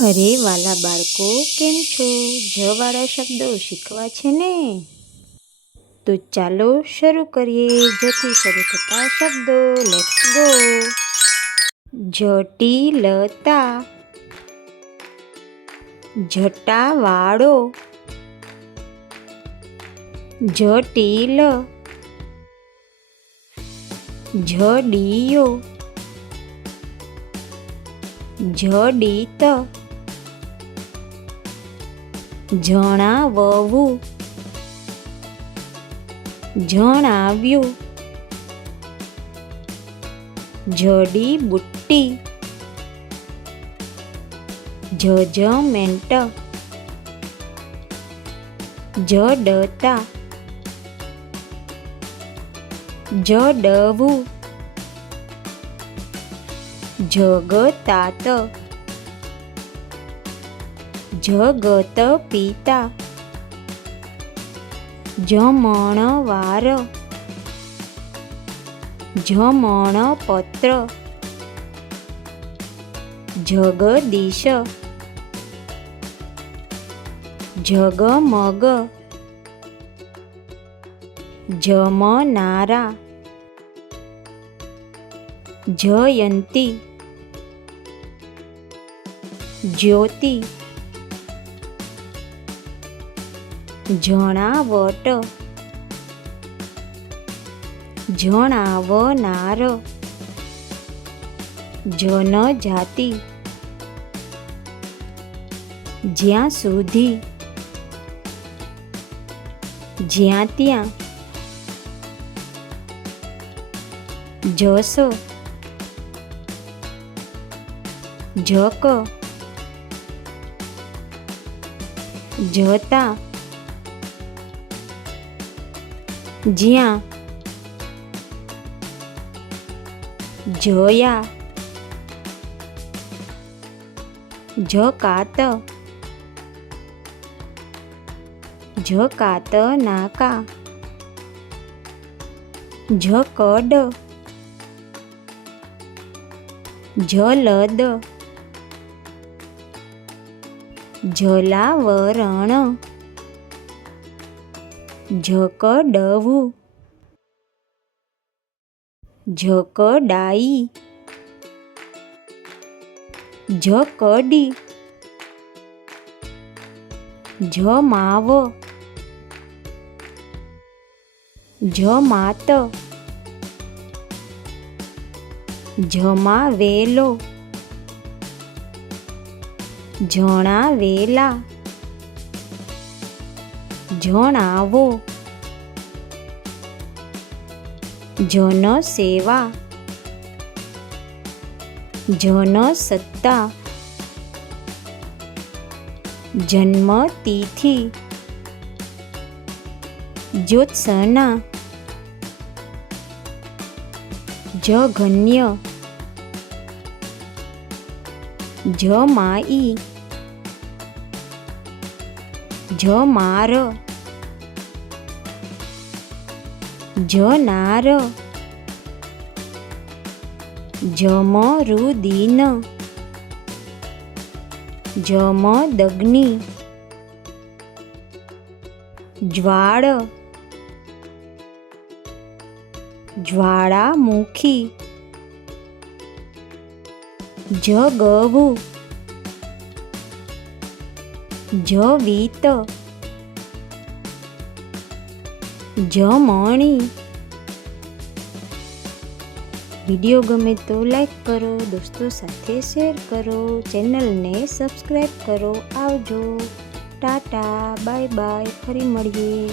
અરે વાલા બાળકો, કેમ છો? જવાળા શબ્દો શીખવા છે ને? તો ચાલો શરૂ કરીએ. જથી શરૂ થતા શબ્દો. Let's go. જટિલતા, જટાવાળો, જટિલ, જડિયો, જડિત, જણાવવું, જણાવ્યું, જડીબુટ્ટી, જજમેન્ટ, જડતા, જડવું, જગતાત, જગત પિતા, જમણવાર, જમણપત્ર, જગદીશ, જગમગ, જમનારા, જયંતી, જ્યોતિ, જણાવટ, જણાવનાર, જનજાતિ, જ્યાં સુધી, જ્યાં ત્યાં, જસ, જક, જતા, જ્યાં, જયા, જકાત, જકાત નાકા, જકડ, જલદ, જલાવરણ, જકડવું, જકડાઈ, જકડી, જમાવ, જમાત, જમાવેલો, જણાવેલા, જણાવો, જનસેવા, જનસત્તા, જન્મતિથિ, જ્યોત્સના, જઘન્ય, જમાઈ, જમાર, જનાર, જમરુદીન, જમદગ્નિ, જ્વાળ, જ્વાળામુખી, જગવું, જવિત, જમણી. વિડીયો ગમે તો લાઈક કરો, દોસ્તો સાથે શેર કરો, ચેનલને સબસ્ક્રાઈબ કરો. આવજો, ટાટા, બાય બાય, ફરી મળીએ.